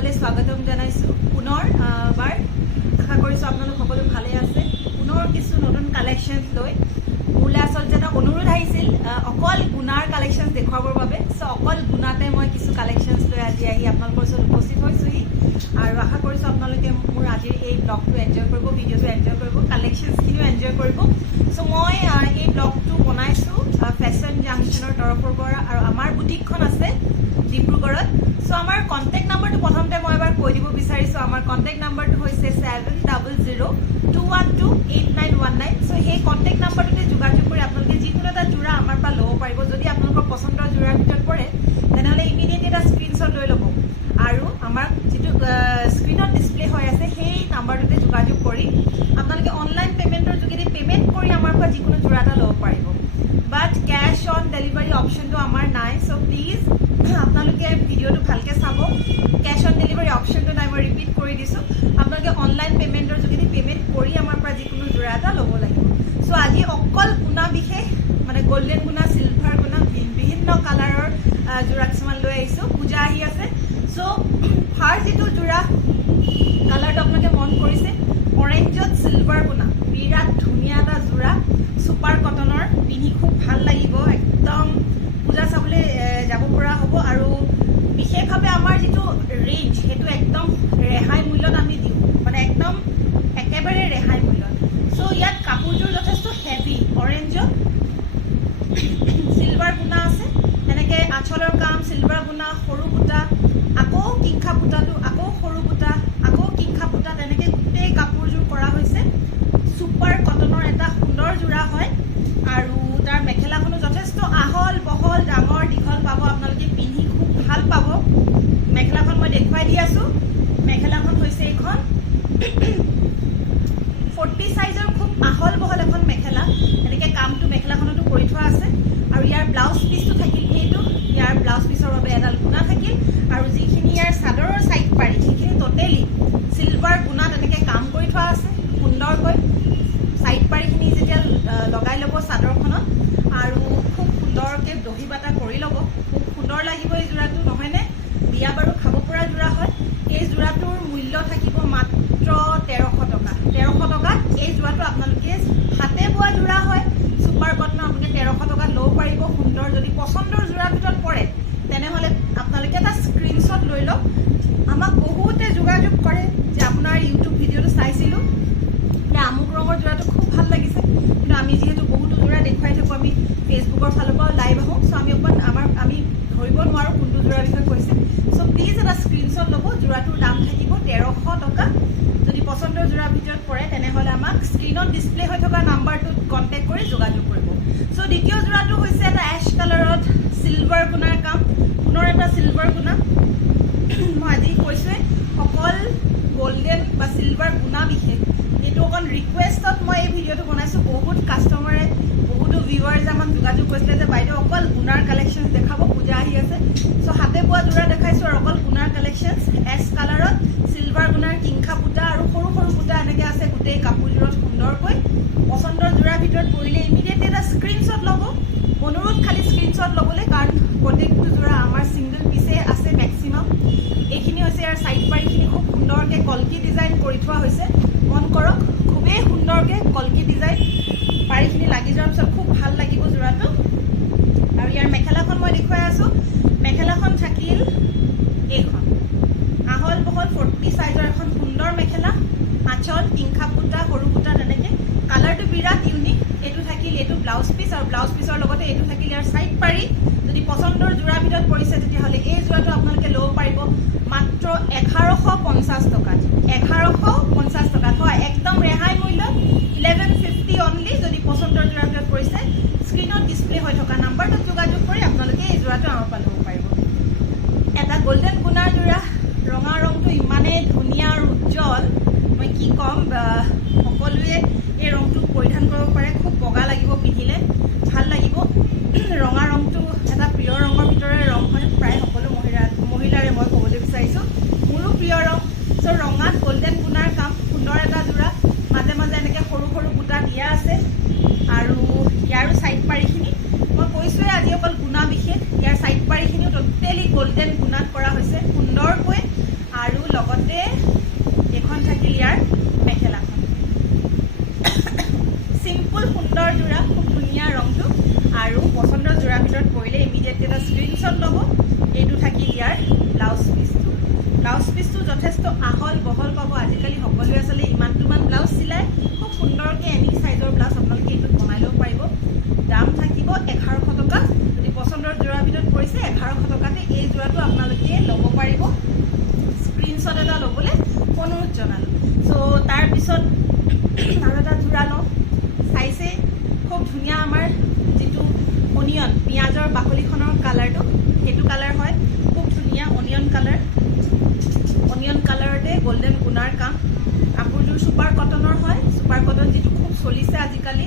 সকলে স্বাগতম জানাইছো পুনৰ বাৰ আশা কৰিছো আপোনালোক সকলো ভালে আছে পুনৰ কিছু নতুন কালেকশনস লৈ মোলে আসলতে এটা অনুৰোধ আহিছিল অকল গুণাৰ কালেকশনস দেখুৱাবৰ বাবে সো অকল গুণাতে মই কিছু কালেকশনস লৈ আজি আহি আপোনালোকৰ ওচৰত উপস্থিত হৈছোহি আৰু আশা কৰিছো আপোনালোকে মোৰ আজিৰ এই ব্লগটো এনজয় কৰিব ভিডিঅটো এনজয় কৰিব কালেকশনসখিনিও এনজয় কৰিব সো মই এই ব্লগটো বনাইছো ফেশন জাংশনৰ তৰফৰ পৰা আৰু আমাৰ বুটিকখন আছে ডিব্ৰুগড়ত সো আমাৰ কন্টাক্ট নাম্বাৰটো প্ৰথমতে মই এবাৰ কৈ দিব বিচাৰিছো আমাৰ কন্টাক্ট নাম্বাৰটো হৈছে 7002128919 সো এই কন্টাক্ট নাম্বাৰটোতে যোগাযোগ কৰি আপোনালোকে যিকোনো এটা জোৰা আমাৰ পৰা ল'ব পাৰিব যদি আপোনালোকৰ পছন্দৰ জোৰাৰ ভিতৰত পৰে তেনেহলে ইমিডিয়েটলি এটা স্ক্ৰিনশ্বট লৈ ল'ব আৰু আমাৰ যেটো স্ক্ৰিনত ডিসপ্লে হৈ আছে সেই নাম্বাৰটোতে যোগাযোগ কৰি আপোনালোকে অনলাইন পেমেন্টৰ যোগেদি পেমেন্ট কৰি আমাৰ পৰা যিকোনো জোৰা এটা ল'ব পাৰিব বাট ক্যাশ অন ডেলিভাৰী অপশনটো আমাৰ নাই সো প্লিজ আপোনালোকে ভিডিঅটো ভালকে চাব ক্যাশ অন ডেলিভাৰী অপশনটো নাই মই ৰিপিট কৰি দিছো আপোনালোকে অনলাইন পেমেন্টৰ যোগেদি পেমেন্ট কৰি আমাৰ পৰা যিকোনো জোৰা এটা ল'ব লাগিব সো আজি অকল গুণা বিশেষ মানে গোল্ডেন গুণা সিলভাৰ গুণা বিভিন্ন কালাৰৰ জোৰা কিছুমান লৈ আহিছো পূজা আহি আছে সো ফাৰ্ষ্ট যেটো জোৰা কালাৰটো আপোনালোকে মন কৰিছে অৰেঞ্জত সিলভাৰ গুণা বিৰাট ধুনীয়া এটা জোৰা সুপাৰ কটনৰ পিন্ধি খুব ভাল লাগিব একদম পূজা চাবলৈ যাব পৰা হ'ব আৰু বিশেষভাৱে আমাৰ যেটো ৰেঞ্জ হেতু একদম ৰেহাই মূল্যত আমি দিও মানে একদম একেবাৰে ৰেহাই মূল্যত সো ইয়াত কাপোৰযোৰ যথেষ্ট হেভি অৰেঞ্জত সিলভাৰ গুণা আছে এনেকে আঁচলৰ কাম সিলভাৰ গুণা সৰু বুটা আকৌ কিংখা বুটাটো আকৌ সৰু বুটা আকৌ কিংখা বুটা তেনেকে গোটেই কাপোৰযোৰ কৰা হৈছে সুপাৰ কটনৰ এটা সুন্দৰ জোৰা হয় আৰু তাৰ মেখেলাখনো যথেষ্ট আহল বহল ডাঙৰ দীঘল পাব আপোনালোকে পিন্ধি খুব ভাল পাব মেখেলাখন মই দেখুৱাই দি আছো মেখেলাখন হৈছে এখন 40 সাইজৰ খুব আহল বহল এখন মেখেলা এনেকে কামটো মেখেলাখনটো কৰি থোৱা আছে আৰু ইয়াৰ ব্লাউজ পিসটো থাকিল এইটো ইয়াৰ ব্লাউজ পিসৰ বাবে এডাল গুণা থাকিল আৰু যিখিনি ইয়াৰ চাদৰৰ সাইড পাৰি সেইখিনি টোটালি সিলভাৰ গুণাত এনেকে কাম কৰি থোৱা আছে সুন্দৰকৈ সাইড পাৰিখিনি যেতিয়া লগাই ল'ব চাদৰখনত আৰু খুব সুন্দৰকৈ দহি বাটা কৰি ল'ব খুব সুন্দৰ লাগিব এই জোৰাটো নহয়নে বিয়া বাৰু খাব পৰা জোৰা হয় এই জোৰাটোৰ মূল্য থাকিব মাত্ৰ 1300 টকা 1300 টকাত এই জোৰাটো আপোনালোকে হাতে বোৱা জোৰা হয় সুপাৰ কটন আপুনি 1300 টকাত ল'ব পাৰিব সুন্দৰ যদি পছন্দৰ জোৰাৰ ভিতৰত পৰে তেনেহলে আপোনালোকে এটা স্ক্ৰিনশ্বট লৈ লওক আমাক বহুতে যোগাযোগ কৰে যে আপোনাৰ ইউটিউব ভিডিঅটো চাইছিলো আমুক ৰঙৰ জোৰাটো খুব ভাল লাগিছে কিন্তু আমি যেহেতু বহুত জোৰা দেখুৱাই থাকো আমি ফেসবুকৰ ফালৰ পৰা লাইভ আহো সো আমি আমি ধৰিব নোৱাৰো কোনটো জোৰাৰ বিষয়ে কৈছে সো প্লিজ এটা স্ক্ৰিনশ্বট ল'ব জোৰাটোৰ দাম থাকিব 1300 টকা যদি পছন্দৰ জোৰাৰ ভিতৰত পৰে তেনেহলে আমাক স্ক্ৰিনত ডিসপ্লে হৈ থকা নাম্বাৰটোত কন্টাক্ট কৰি যোগাযোগ কৰিব সো দ্বিতীয় জোৰাটো হৈছে এটা এশ কালাৰত সিলভাৰ গুণাৰ কাম পুনৰ এটা সিলভাৰ গুণা মই আজি কৈছে অকল গোল্ডেন বা সিলভাৰ গুণা বিশেষ এটো অকন ৰিকুৱেষ্টত মই এই ভিডিঅটো বনাইছো বহুত কাস্টমাৰে বহুত ভিউৱাৰ্স আমাক যোগাযোগ কৰিছিলে যে বাইদেউ অকল গুণাৰ কালেকশনস দেখাব পূজা আহি আছে সো হাতে বোৱা জোৰা দেখাইছো আৰু অকল গুণাৰ কালেকশনস এছ কালাৰত সিলভাৰ গুণাৰ কিংখা বুটা আৰু সৰু সৰু বুটা এনেকে আছে গোটেই কাপোৰযোৰত সুন্দৰকৈ পছন্দৰ জোৰাৰ ভিতৰত পৰিলে ইমিডিয়েটলি এটা স্ক্ৰিনশ্বট ল'ব অনুৰোধ খালি স্ক্ৰিনশ্বট ল'বলৈ কাৰণ প্ৰত্যেকটো জোৰা আমাৰ সিঙ্গল পিছে আছে ম্যাক্সিমাম এইখিনি হৈছে ইয়াৰ সাইড পাৰিখিনি খুব সুন্দৰকৈ কলকি ডিজাইন কৰি থোৱা হৈছে মন কৰক খুবেই সুন্দৰকৈ কলকি ডিজাইন পাৰিখিনি লাগি যোৱাৰ পিছত খুব ভাল লাগিব জোৰাটো আৰু ইয়াৰ মেখেলাখন মই দেখুৱাই আছো মেখেলাখন থাকিল এইখন আহল বহল 40 সাইজৰ এখন সুন্দৰ মেখেলা আঁচল কিংখা বুটা সৰু বুটা তেনেকে কালাৰটো বিৰাট ইউনিক এটো থাকিল এটো ব্লাউজ পিস আৰু ব্লাউজ পিসৰ লগতে এটো থাকিল ইয়াৰ সাইড পাৰি যদি পছন্দৰ জোৰাৰ ভিতৰত পৰিছে তেতিয়াহলে এই জোৰাটো আপোনালোকে ল'ব পাৰিব মাত্ৰ 1150 টকাত 1150 টকাত হয় একদম ৰেহাই মূল্য 1150 অনলি যদি পছন্দৰ জোৰাৰ ভিতৰত পৰিছে স্ক্ৰিনত ডিসপ্লে হৈ থকা নাম্বাৰটোত যোগাযোগ কৰি আপোনালোকে এই জোৰাটো আমাৰ পৰা ল'ব পাৰিব এটা গোল্ডেন গুণাৰ জোৰা ৰঙা ৰংটো ইমানে ধুনীয়া আৰু উজ্জ্বল মই কি কম সকলোৱে এই ৰংটো পৰিধান কৰিব পাৰে খুব বগা লাগিব পিন্ধিলে ভাল লাগিব ৰঙা ৰংটো এটা প্ৰিয় ৰঙৰ ভিতৰৰ ৰং হয় প্ৰায় সকলো মহিলাৰে মই ক'বলৈ বিচাৰিছো মোৰো প্ৰিয় ৰং সো ৰঙাত গোল্ডেন গুণাৰ কাম সুন্দৰ এটা জোৰা মাজে মাজে এনেকে সৰু সৰু বুটা দিয়া আছে আৰু ইয়াৰো সাইড পাৰিখিনি মই কৈছোৱে আজি অকল গুণা বিশেষ ইয়াৰ সাইড পাৰিখিনিও টোটালি গোল্ডেন গুণাত কৰা হৈছে সুন্দৰকৈ আৰু হৈছে 1100 টকাতে। এই যোৰাটো আপোনালোকে ল'ব পাৰিব। স্ক্ৰীনশ্বট এটা ল'বলৈ অনুৰোধ জনালোঁ। চ' তাৰপিছত আৰু এটা যোৰা লওঁ। চাইছে খুব ধুনীয়া আমাৰ যিটো অনিয়ন পিঁয়াজৰ বাকলিখনৰ কালাৰটো, সেইটো কালাৰ হয়। খুব ধুনীয়া অনিয়ন কালাৰতে গল্ডেন গুণাৰ কাম। কাপোৰযোৰ ছুপাৰ কটনৰ হয়। ছুপাৰ কটন যিটো খুব চলিছে আজিকালি।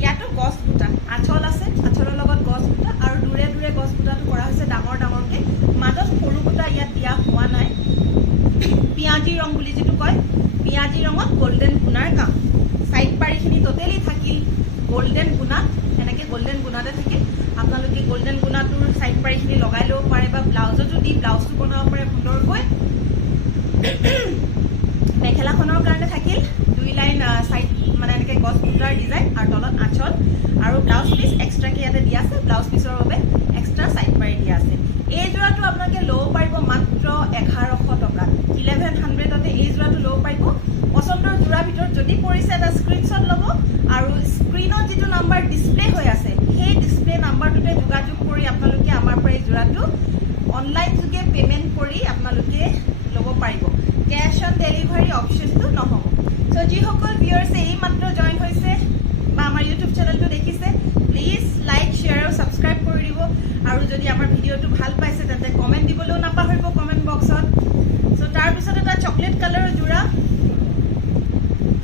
ইয়াতো গছ বুটা আঁচল আছে, আঁচলৰ লগত গছ বুটা আৰু দূৰে দূৰে গছ বুটাটো কৰা হৈছে ডাঙৰকৈ। মাজত সৰু বুটা ইয়াত দিয়া হোৱা নাই। পিঁয়াজী ৰং বুলি যিটো কয়, পিঁয়াজী ৰঙত গল্ডেন গুণাৰ কাম। ছাইড পাৰিখিনি টোটেলি থাকিল গল্ডেন গুণা, এনেকৈ গল্ডেন গুণাতে থাকিল। আপোনালোকে গল্ডেন গুণাটোৰ ছাইড পাৰিখিনি লগাই ল'ব পাৰে বা ব্লাউজতো দি ব্লাউজটো বনাব পাৰে সুন্দৰকৈ। মেখেলাখনৰ কাৰণে থাকিল 2 লাইন ছাইড মানে এনেকৈ গছ বুটাৰ ডিজাইন আৰু তলত আঁচল আৰু ব্লাউজ পিচ এক্সট্ৰাকৈ ইয়াতে দিয়া আছে। ব্লাউজ পিচৰ বাবে এক্সট্ৰা ছাইড পাৰি দিয়া আছে। এই যোৰাটো আপোনালোকে ল'ব পাৰিব মাত্ৰ 1100 টকাত। 1100তে এই যোৰাটো ল'ব পাৰিব। পচন্দৰ যোৰাৰ ভিতৰত যদি পৰিছে এটা স্ক্ৰীনশ্বট ল'ব আৰু স্ক্ৰীনত যিটো নাম্বাৰ ডিছপ্লে হৈ আছে সেই ডিছপ্লে নাম্বাৰটোতে যোগাযোগ কৰি আপোনালোকে আমাৰ পৰা এই যোৰাটো অনলাইন যোগে পে'মেণ্ট কৰি আপোনালোকে ল'ব পাৰিব। কেছ অন ডেলিভাৰী অপশ্যনটো নহ'ব। চ' যিসকল ভিউৱাৰ্ছে এইমাত্ৰ জইন হৈছে বা আমাৰ ইউটিউব চেনেলটো দেখিছে, প্লিজ লাইক, শ্বেয়াৰ আৰু ছাবস্ক্ৰাইব কৰি দিব। আৰু যদি আমাৰ ভিডিঅ'টো ভাল পাইছে তেন্তে কমেণ্ট দিবলৈও নাপাহৰিব কমেণ্ট বক্সত। চ' তাৰপিছত এটা চকলেট কালাৰৰ যোৰা,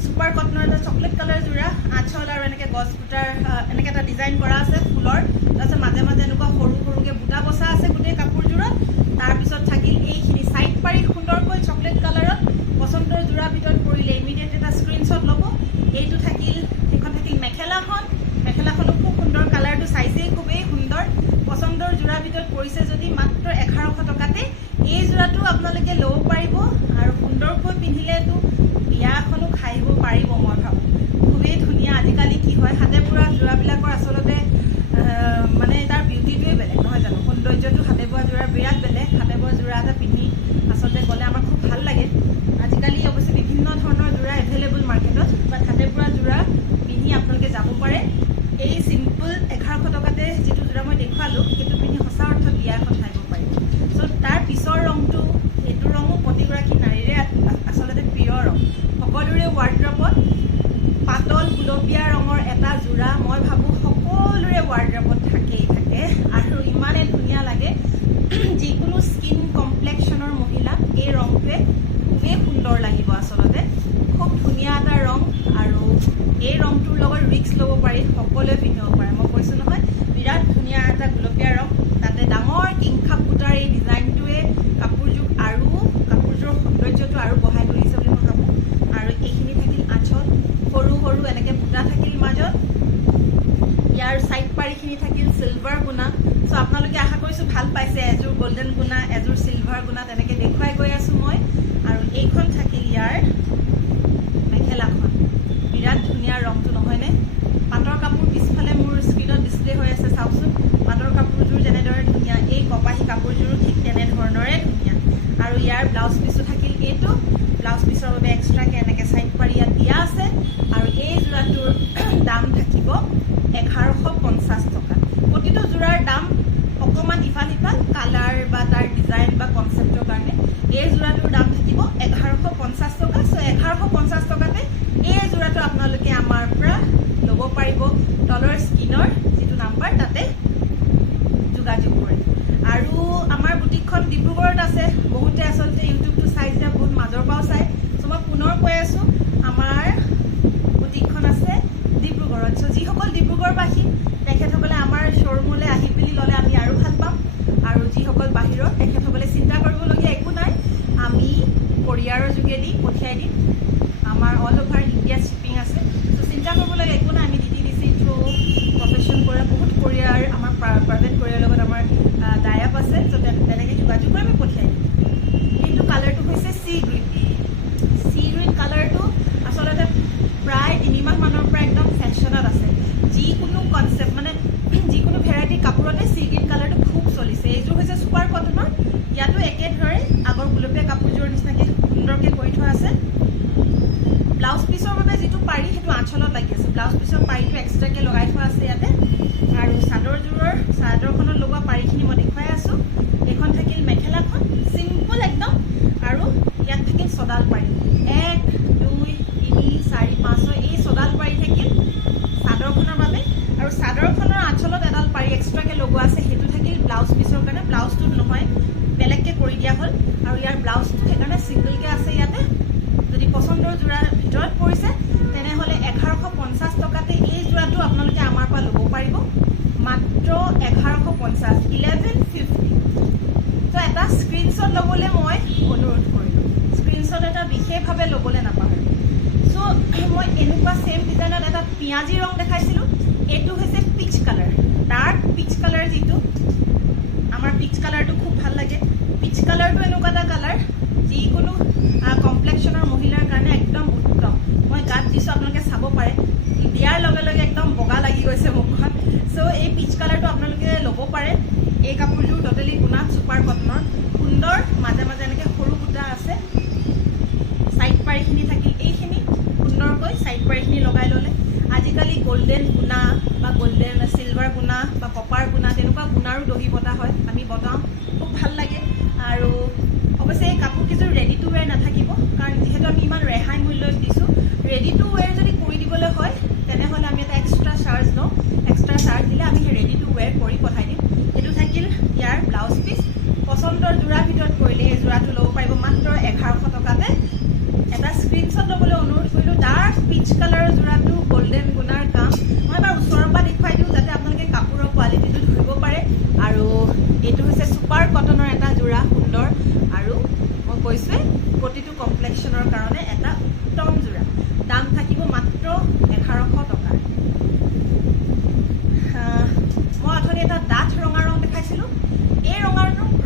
ছুপাৰ কটনৰ এটা চকলেট কালাৰ যোৰা, আঁচল আৰু এনেকৈ গছ বুটাৰ এনেকৈ এটা ডিজাইন কৰা আছে ফুলৰ। তাৰপিছত মাজে মাজে এনেকুৱা সৰু সৰুকৈ বুটা বচা আছে গোটেই কাপোৰযোৰত। তাৰপিছত থাকিল এইখিনি ছাইড পাৰি সুন্দৰকৈ চকলেট কালাৰত। পচন্দৰ যোৰাৰ ভিতৰত পৰিলে ইমিডিয়েট এটা স্ক্ৰীনশ্বট ল'ব। এইটো থাকিল, সেইখন থাকিল মেখেলাখনো খুব সুন্দৰ, কালাৰটো চাইছেই খুবেই সুন্দৰ। পচন্দৰ যোৰাৰ ভিতৰত পৰিছে যদি মাত্ৰ 1100 টকাতে এই যোৰাটো আপোনালোকে ল'ব পাৰিব। আৰু সুন্দৰকৈ পিন্ধিলেতো বিয়া এখনো খাই আহিব পাৰিব। মই ভাবোঁ খুবেই ধুনীয়া। আজিকালি কি হয়, হাতে বোৱা যোৰাবিলাকৰ আচলতে মানে তাৰ বিউটিটোৱে বেলেগ নহয় জানো। সৌন্দৰ্যটো হাতে বোৱা যোৰাৰ বিৰাট বেলেগ। হাতে বোৱা যোৰা এটা পিন্ধি আচলতে গ'লে আমাৰ খুব ভাল লাগে। আজিকালি অৱশ্যে বিভিন্ন ধৰণৰ যোৰা এভেইলেবল মাৰ্কেটত, বাট হাতে বোৱা যোৰা পিন্ধি আপোনালোকে যাব পাৰে। এই চিম্পল 1100 টকাতে যিটো যোৰা মই দেখুৱালোঁ সেইটো পিন্ধি সঁচা অৰ্থত বিয়া এখন খাব পাৰিব। চ' তাৰ পিছৰ ৰংটো, সেইটো ৰঙো প্ৰতিগৰাকী নাৰীৰে আচলতে প্ৰিয় ৰং। সকলোৰে ৱাৰ্ড্ৰবত পাতল গুলপীয়া ৰঙৰ এটা যোৰা মই ভাবোঁ সকলোৰে ৱাৰ্ড্ৰবত থাকে আৰু ইমানে ধুনীয়া লাগে। যিকোনো স্কিন কমপ্লেক্সনৰ মহিলাক এই ৰংটোৱে খুবেই সুন্দৰ লাগিব। আচলতে খুব ধুনীয়া এটা ৰং আৰু এই ৰংটোৰ লগত ৰিক্স ল'ব পাৰি, সকলোৱে পিন্ধিব পাৰে। মই কৈছোঁ নহয়, বিৰাট ধুনীয়া এটা গুলপীয়া ৰং, তাতে ডাঙৰ কিংখাপ বুটাৰ এই ডিজাইনটোৱে কাপোৰযোৰৰ সৌন্দৰ্যটো আৰু বঢ়াই তুলিছে বুলি মই ভাবোঁ। আৰু এইখিনি থাকিল আঁচল, সৰু সৰু এনেকৈ বুটা থাকিল মাজত। ইয়াৰ ছাইড পাৰিখিনি থাকিল চিলভাৰ গুণা। চ' আপোনালোকে আশা কৰিছোঁ ভাল পাইছে। এযোৰ গল্ডেন গুণা, এযোৰ চিলভাৰ গুণা তেনেকৈ দেখুৱাই গৈ আছোঁ মই। আৰু এইখন থাকিল ইয়াৰ মেখেলাখন। বিৰাট ধুনীয়া ৰংটো নহয়নে? পাটৰ কাপোৰ পিছফালে মোৰ স্ক্ৰীণত ডিছপ্লে হৈ আছে, চাওকচোন। পাটৰ কাপোৰযোৰ যেনেদৰে ধুনীয়া, এই কপাহী কাপোৰযোৰো ঠিক তেনেধৰণৰে ধুনীয়া। আৰু ইয়াৰ ব্লাউজ পিচো থাকিল এইটো। ব্লাউজ পিচৰ বাবে এক্সট্ৰাকৈ এনেকৈ ছাইড পাৰি ইয়াত দিয়া আছে। আৰু এই যোৰাটোৰ দাম থাকিব 1150 টকা। প্ৰতিটো যোৰাৰ দাম অকণমান ইফাল সিফাল কালাৰ বা তাৰ ডিজাইন বা কনচেপ্টৰ কাৰণে। এই যোৰাটোৰ দাম থাকিব 1150 টকা। চ' 1150 টকাতে এই যোৰাটো আপোনালোকে আমাৰ পৰা ল'ব পাৰিব। তলৰ স্ক্ৰীনৰ যিটো নাম্বাৰ তাতে যোগাযোগ কৰি। আৰু আমাৰ বুটিকখন ডিব্ৰুগড়ত আছে। বহুতে আচলতে ইউটিউবটো চাই যেতিয়া বহুত মাজৰ পৰাও চায়। চ' মই পুনৰ কৈ আছোঁ, আমাৰ বুটিকখন আছে ডিব্ৰুগড়ত। চ' যিসকল ডিব্ৰুগড়বাসী তেখেতসকলে আমাৰ শ্ব'ৰুমলৈ আহি পিনি ল'লে আমি আৰু ভাল পাম। আৰু যিসকল বাহিৰৰ তেখেতসকলে চিন্তা কৰিবলগীয়া একো নাই, আমি কোৰিয়াৰৰ যোগেদি পঠিয়াই দিম। আমাৰ অল অভাৰ ইণ্ডিয়া শ্বিপিং আছে। চ' চিন্তা কৰিবলগীয়া একো নাই। আমি DTDC থ্ৰু প্ৰফেশ্যন কৰা বহুত কোৰিয়াৰ, আমাৰ প্ৰাইভেট কোৰিয়াৰ লগত আমাৰ টাই আপ আছে। চ' তেনেকৈ যোগাযোগ কৰি আমি পঠিয়াই দিম। কিন্তু কালাৰটো হৈছে চি গ্ৰীণ কালাৰটো আচলতে প্ৰায় 3 মাহমানৰ পৰা একদম ফেশ্বনত আছে। যিকোনো কনচেপ্ট মানে যিকোনো ভেৰাইটি কাপোৰতে চি গ্ৰীণ কালাৰটো খুব চলিছে। এইযোৰ হৈছে ছুপাৰ কটনৰ। ইয়াতো একেদৰে আগৰ গুলপীয়া কাপোৰযোৰৰ নিচিনাকৈ সুন্দৰকৈ কৰি থোৱা আছে। ব্লাউজ পিচৰ বাবে যিটো পাৰি সেইটো আঁচলত লাগি আছে। ব্লাউজ পিচৰ পাৰিটো এক্সট্ৰাকৈ লগাই থোৱা আছে ইয়াতে। আৰু চাদৰখনত লগোৱা পাৰিখিনি মই দেখুৱাই ব্লাউজটোত নহয় বেলেগকৈ কৰি দিয়া হ'ল আৰু ইয়াৰ ব্লাউজটো সেইকাৰণে ছিংগলকৈ আছে ইয়াতে যদি পচন্দৰ যোৰাৰ ভিতৰত পৰিছে তেনেহ'লে 1150 টকাতে এই যোৰাটো আপোনালোকে আমাৰ পৰা ল'ব পাৰিব মাত্ৰ 1150 1150 তো এটা স্ক্ৰীনশ্বট ল'বলৈ মই অনুৰোধ কৰিলোঁ স্ক্ৰীনশ্বট এটা বিশেষভাৱে ল'বলৈ নাপাহৰিব চ' মই এনেকুৱা ছেম ডিজাইনত এটা পিঁয়াজী ৰং দেখাইছিলোঁ এইটো হৈছে peach colour dark peach colour যিটো আমাৰ পিচ কালাৰটো খুব ভাল লাগে পিচ কালাৰটো এনেকুৱা এটা কালাৰ যিকোনো কমপ্লেক্সনৰ মহিলাৰ কাৰণে একদম উত্তম মই গাত দিছোঁ আপোনালোকে চাব পাৰে দিয়াৰ লগে লগে একদম বগা লাগি গৈছে মুখখন চ' এই পিচ কালাৰটো আপোনালোকে ল'ব পাৰে এই কাপোৰযোৰ ট'টেলি গুণাত ছুপাৰ কটনৰ সুন্দৰ মাজে মাজে এনেকৈ সৰু বুটা আছে ছাইড পাৰিখিনি থাকিল এইখিনি সুন্দৰকৈ ছাইড পাৰিখিনি লগাই ল'লে আজিকালি গল্ডেন গুণা বা গল্ডেন চিলভাৰ গুণা বা কপাৰ গুণা তেনেকুৱা গুণাৰো দহি বটা হয় আমি বটাওঁ খুব ভাল লাগে আৰু অৱশ্যে এই কাপোৰকেইযোৰ ৰেডি টু ৱেৰ নাথাকিব কাৰণ যিহেতু আমি ইমান ৰেহাই মূল্যত দিছোঁ ৰেডি টু ৱেৰ যদি কৰি দিবলৈ হয় তেনেহ'লে আমি এটা এক্সট্ৰা চাৰ্জ লওঁ এক্সট্ৰা চাৰ্জ দিলে আমি সেই ৰেডি টু ৱেৰ কৰি পঠাই দিম এইটো থাকিল ইয়াৰ ব্লাউজ পিচ পচন্দৰ যোৰাৰ ভিতৰত কৰিলে এই যোৰাটো ল'ব পাৰিব মাত্ৰ 1100 টকাতে এটা স্ক্ৰীনশ্বট ল'বলৈ অনুৰোধ কৰিলোঁ ডাৰ্ক পিচ কালাৰৰ যোৰাটো গল্ডেন গুণাৰ কাম মই এবাৰ ওচৰৰ পৰা দেখুৱাই দিওঁ যাতে আপোনালোকে কাপোৰৰ কোৱালিটিটো ধৰিব পাৰে আৰু এইটো হৈছে ছুপাৰ কটনৰ এটা যোৰা সুন্দৰ আৰু মই কৈছোঁৱে প্ৰতিটো কমপ্লেক্সনৰ কাৰণে এটা উত্তম যোৰা দাম থাকিব মাত্ৰ 1100 টকা মই অথনি এটা ডাঠ ৰঙা ৰং দেখাইছিলোঁ এই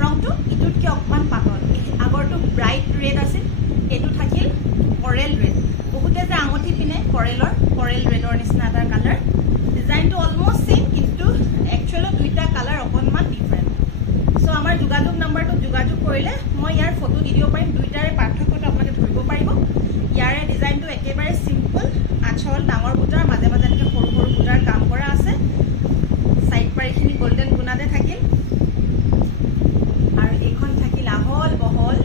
ৰংটো ইটোতকৈ অকণমান পাতল আগৰটো ব্ৰাইট ৰেড আছিল এইটো থাকিল কৰেল ৰেড বহুতে যে আঙুঠি পিনে কৰেল ৰেডৰ নিচিনা এটা কালাৰ ডিজাইনটো অলমষ্ট ছেইম কিন্তু একচুৱেলি দুইটা কালাৰ অকণমান ডিফাৰেণ্ট চ' আমাৰ যোগাযোগ নাম্বাৰটোত যোগাযোগ কৰিলে মই ইয়াৰ ফটো দি দিব পাৰিম দুইটাৰে পাৰ্থক্যটো আপোনালোকে ধৰিব পাৰিব ইয়াৰে ডিজাইনটো একেবাৰে চিম্পল আঁচল ডাঙৰ বুটাৰ মাজে মাজে এনেকৈ সৰু সৰু বুটাৰ কাম কৰা আছে ছাইড পাৰিখিনি গল্ডেন গুণাতে থাকিল আৰু এইখন থাকিল আহল বহল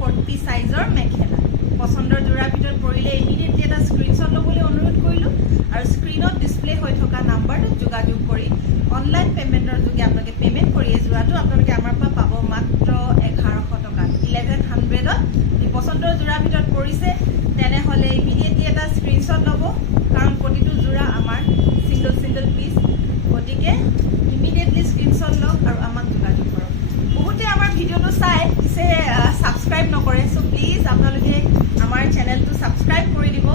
40 চাইজৰ মেখেলা পচন্দৰ যোৰাৰ ভিতৰত পৰিলে ইমিডিয়েটলি এটা স্ক্ৰীনশ্বট ল'বলৈ অনুৰোধ কৰিলোঁ আৰু স্ক্ৰীনত ডিছপ্লে হৈ থকা নাম্বাৰটোত যোগাযোগ কৰি অনলাইন পে'মেণ্টৰ যোগে আপোনালোকে পে'মেণ্ট কৰি এই যোৰাটো আপোনালোকে আমাৰ পৰা পাব মাত্ৰ 1100 টকাত 1100ত যদি পচন্দৰ যোৰাৰ ভিতৰত পৰিছে তেনেহ'লে ইমিডিয়েটলি এটা স্ক্ৰীনশ্বট ল'ব কাৰণ প্ৰতিটো যোৰা আমাৰ ছিংগল পিচ গতিকে ইমিডিয়েটলি স্ক্ৰীনশ্বট লওক আৰু আমাক যোগাযোগ কৰক বহুতে আমাৰ ভিডিঅ'টো চাই পিছে ছাবস্ক্ৰাইব নকৰে চ' প্লিজ আপোনালোকে আমাৰ চেনেলটো ছাবস্ক্ৰাইব কৰি দিব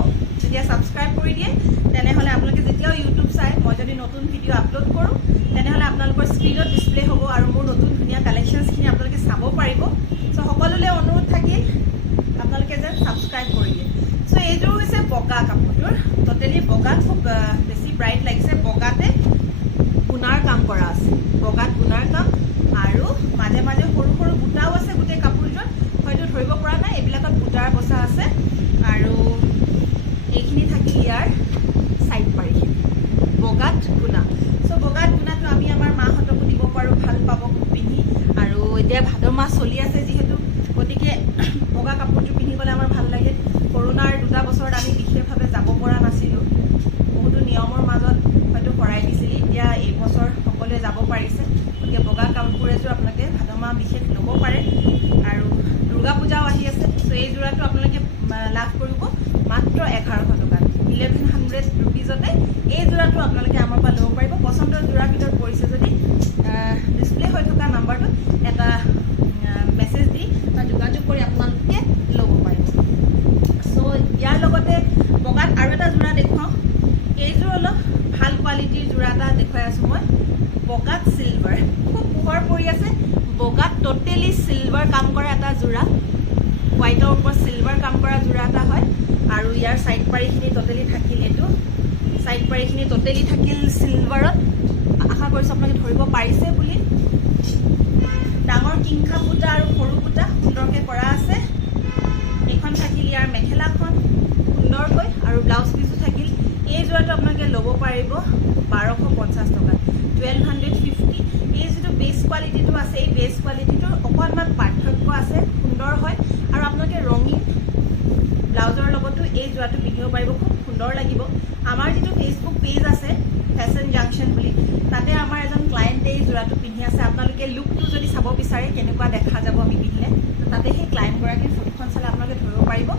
যেতিয়া ছাবস্ক্ৰাইব কৰি দিয়ে তেনেহ'লে আপোনালোকে যেতিয়াও ইউটিউব চাই মই যদি নতুন ভিডিঅ' আপলোড কৰোঁ তেনেহ'লে আপোনালোকৰ স্ক্ৰীনত ডিছপ্লে হ'ব আৰু মোৰ নতুন ধুনীয়া কালেকশ্যনছখিনি আপোনালোকে চাব পাৰিব চ' সকলোলৈ অনুৰোধ থাকিল আপোনালোকে যেন ছাবস্ক্ৰাইব কৰি দিয়ে চ' এইযোৰ হৈছে বগা কাপোৰটোৰ ট'টেলি বগা খুব বেছি ব্ৰাইট লাগিছে বগাতে গুণাৰ কাম কৰা আছে বগাত গুণাৰ কাম আৰু মাজে মাজে সৰু সৰু বুটাও আছে গোটেই কাপোৰযোৰত হয়তো ধৰিব পৰা নাই এইবিলাকত বুটাৰ বচা আছে আৰু এইখিনি থাকিল ইয়াৰ ছাইড পাৰিখিনি বগাত গুণা চ' বগাত গুণাটো আমি আমাৰ মাহঁতকো দিব পাৰোঁ ভাল পাব পিন্ধি আৰু এতিয়া ভাদ মাহ চলি আছে যিহেতু গতিকে বগা কাপোৰটো পিন্ধিবলৈ আমাৰ ভাল লাগে কৰোণাৰ 2 বছৰত আমি বিশেষভাৱে যাব পৰা নাছিলোঁ বহুতো নিয়মৰ মাজত হয়তো কৰাই দিছিল এতিয়া এইবছৰ সকলোৱে যাব পাৰিছে গতিকে বগা কাপোৰ এযোৰ আপোনালোকে ভাদ মাহ বিশেষ ল'ব পাৰে আৰু দুৰ্গা পূজাও আহি আছে চ' এই যোৰাটো আপোনালোকে লাভ কৰিব মাত্ৰ 1100 টকাত 1100 ৰুপিজতে এই যোৰাটো আপোনালোকে আমাৰ পৰা ল'ব পাৰিব পচন্দৰ যোৰাৰ ভিতৰত পৰিছে যদি ডিছপ্লে হৈ থকা নাম্বাৰটোত এটা মেছেজ দি বা যোগাযোগ কৰি আপোনালোকে ল'ব পাৰিব চ' ইয়াৰ লগতে বগাত আৰু এটা যোৰা দেখুৱাওঁ এইযোৰ অলপ ভাল কোৱালিটিৰ যোৰা এটা দেখুৱাই আছোঁ মই বগাত চিলভাৰ খুব পোহৰ পৰি আছে বগাত ট'টেলি চিলভাৰ কাম কৰা এটা যোৰা হোৱাইটৰ ওপৰত চিলভাৰ কাম কৰা যোৰা এটা হয় আৰু ইয়াৰ ছাইড পাৰিখিনি ট'টেলি থাকিল এইটো ছাইড পাৰিখিনি ট'টেলি থাকিল চিলভাৰত আশা কৰিছোঁ আপোনালোকে ধৰিব পাৰিছে বুলি ডাঙৰ কিংখা বুটা আৰু সৰু বুটা সুন্দৰকৈ কৰা আছে এইখন থাকিল ইয়াৰ মেখেলাখন সুন্দৰকৈ আৰু ব্লাউজ পিচো থাকিল এই যোৰাটো আপোনালোকে ল'ব পাৰিব 1250 টকাত 1250 এই যিটো বেছ কোৱালিটিটো আছে এই বেছ কোৱালিটিটোৰ অকণমান পাৰ্থক্য আছে সুন্দৰ হয় আৰু আপোনালোকে ৰঙীন ব্লাউজৰ লগতো এই যোৰাটো পিন্ধিব পাৰিব খুব সুন্দৰ লাগিব আমাৰ যিটো ফেচবুক পেজ আছে ফেশ্বন জাংচন বুলি তাতে আমাৰ এজন ক্লায়েণ্টে এই যোৰাটো পিন্ধি আছে আপোনালোকে লুকটো যদি চাব বিচাৰে কেনেকুৱা দেখা যাব আমি পিন্ধিলে তো তাতে সেই ক্লায়েণ্টগৰাকীৰ ফটোখন চালে আপোনালোকে ধৰিব পাৰিব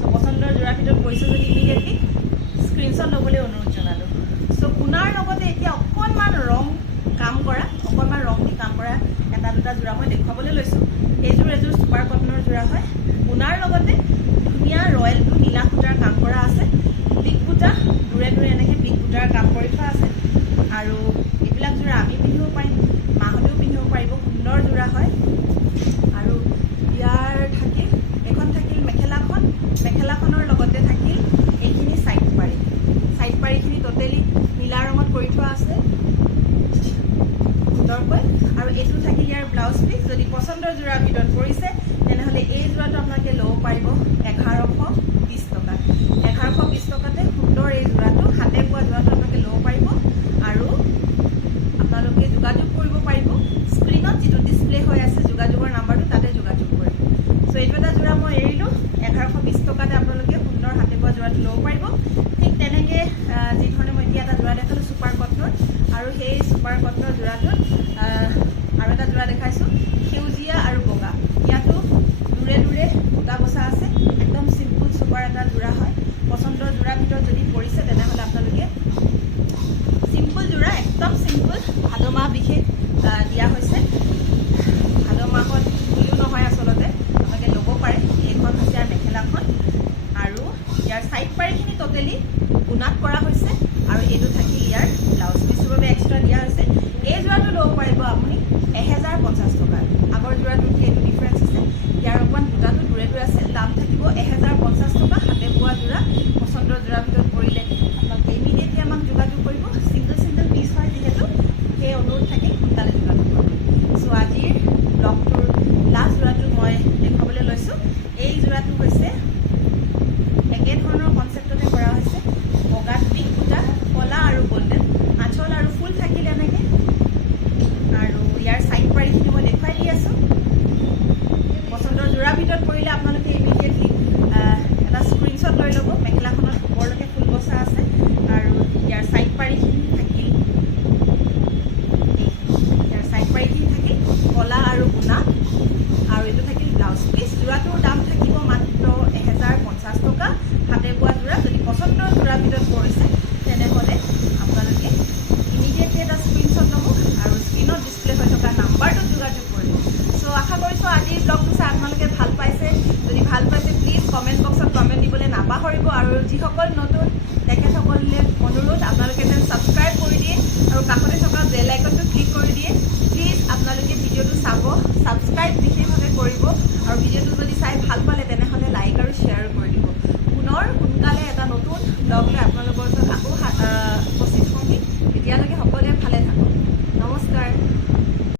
চ' পচন্দৰ যোৰাৰ ভিতৰত পৰিছে যদি ইমিডিয়েটলি স্ক্ৰীনশ্বট ল'বলৈ অনুৰোধ জনালোঁ চ' পুনাৰ লগতে এতিয়া অকণমান ৰং কাম কৰা অকণমান ৰং দি কাম কৰা এটা দুটা যোৰা মই দেখুৱাবলৈ লৈছোঁ এইযোৰ এযোৰ ছুপাৰ কটনৰ যোৰা হয় পুনাৰ লগতে ধুনীয়া ৰয়েল ব্লু নীলা সূতাৰ কাম কৰা আছে বিগ বুটা দূৰে দূৰে এনেকৈ বিগ বুটাৰ কাম কৰি থোৱা আছে আৰু এইবিলাক যোৰা আমি পিন্ধিব পাৰিম মাহঁতেও পিন্ধিব পাৰিব সুন্দৰ যোৰা হয় আৰু ইয়াৰ থাকিল এখন থাকিল মেখেলাখনৰ লগতে থাকিল এইখিনি চাইড পাৰিখিনি ট'টেলি নীলা ৰঙত কৰি থোৱা আছে সুন্দৰকৈ আৰু এইটো থাকিল ইয়াৰ ব্লাউজ পিচ যদি পচন্দৰ যোৰাৰ ভিতৰত পৰিছে তেনেহ'লে এই যোৰাটো আপোনালোকে ল'ব পাৰিব 1120 টকা 1120 টকাতে সুন্দৰ এই যোৰাটো হাতে বোৱা যোৰাটো আপোনালোকে ল'ব পাৰিব আৰু আপোনালোকে যোগাযোগ কৰিব পাৰিব স্ক্ৰীণত যিটো ডিছপ্লে হৈ আছে যোগাযোগৰ নাম্বাৰটো তাতে যোগাযোগ কৰিব চ' এইটো এটা যোৰা মই এৰিলোঁ 1120 টকাতে আপোনালোকে সুন্দৰ হাতে বোৱা যোৰাটো ল'ব পাৰিব ঠিক তেনেকৈ যিধৰণে মই এতিয়া এটা যোৰা দেখালোঁ ছুপাৰ কটনৰ আৰু সেই ছুপাৰ কটনৰ যোৰাটোত আৰু এটা যোৰা দেখাইছোঁ সেউজীয়া আৰু বগা ইয়াতো দূৰে দূৰে বুটা বচা আছে একদম চিম্পুল ছুপাৰ এটা যোৰা হয় পচন্দৰ যোৰাৰ ভিতৰত যদি পৰিছে তেনেহ'লে আপোনালোকে চিম্পুল যোৰা একদম চিম্পুল ভাদ মাহ বিশেষ দিয়া হৈছে ভাদ মাহত বুলিও নহয় আচলতে আপোনালোকে ল'ব পাৰে এইখন হৈছে ইয়াৰ মেখেলাখন আৰু ইয়াৰ চাইড পাৰিখিনি ট'টেলি গুণাত কৰা হৈছে আৰু এইটো থাকিল ইয়াৰ ব্লাউজ পিচৰ বাবে এক্সট্ৰা দিয়া হৈছে এই যোৰাটো ল'ব পাৰিব আপুনি 1050 টকা আগৰ যোৰাটোতকৈ এইটো ডিফাৰেঞ্চ আছে ইয়াৰ অকণমান বুটাটো দূৰে দূৰে আছে দাম থাকিব 1050 টকা হাতে বোৱা যোৰা পচন্দৰ যোৰাৰ ভিতৰত পৰিলে আপোনালোকে ইমিডিয়েটলি আমাক যোগাযোগ কৰিব ছিংগল পিচ হয় যিহেতু সেই অনুৰোধ থাকিল সোনকালে যোগাযোগ কৰিব চ' আজিৰ ব্লগটোৰ লাষ্ট যোৰাটো মই দেখুৱাবলৈ লৈছোঁ এই যোৰাটো হৈছে একেধৰণৰ কনচেপ্টতে কৰা হৈছে বগাত বিগ বুটা কলা আৰু গল্ডেন আঁচল আৰু ফুল থাকিল এনেকৈ আৰু ইয়াৰ চাইড পাৰিখিনি মই দেখুৱাই দি আছোঁ পচন্দৰ যোৰাৰ ভিতৰত পৰিলে আপোনালোকে ইমিডিয়েটলি এটা স্ক্ৰীনশ্বট লৈ ল'ব মেখেলাখনত ওপৰলৈকে ফুল বচা আছে আৰু ইয়াৰ চাইড পাৰিখিনি থাকিল কলা আৰু গুণা আৰু এইটো থাকিল ব্লাউজ পিচ যোৰাটোৰ দাম থাকিব মাত্ৰ 1050 টকা হাতে বোৱা যোৰা যদি পচন্দৰ যোৰাৰ ভিতৰত পৰিছে তেনেহ'লে আপোনালোকে ইমিডিয়েটলি এটা স্ক্ৰীনশ্বট ল'ব আৰু স্ক্ৰীণত ডিছপ্লে হৈ থকা নাম্বাৰটোত যোগাযোগ কৰিব চ' আশা কৰিছোঁ আজিৰ ব্লগটো চাই আপোনালোকে ভাল পাইছে যদি ভাল পাইছে প্লিজ কমেণ্ট বক্সত কমেণ্ট দিবলৈ নাপাহৰিব আৰু যিসকল নতুন তেখেতসকললৈ অনুৰোধ আপোনালোকে যেন ছাবস্ক্ৰাইব কৰি দিয়ে আৰু কাষতে থকা বেল আইকনটো ক্লিক কৰি দিয়ে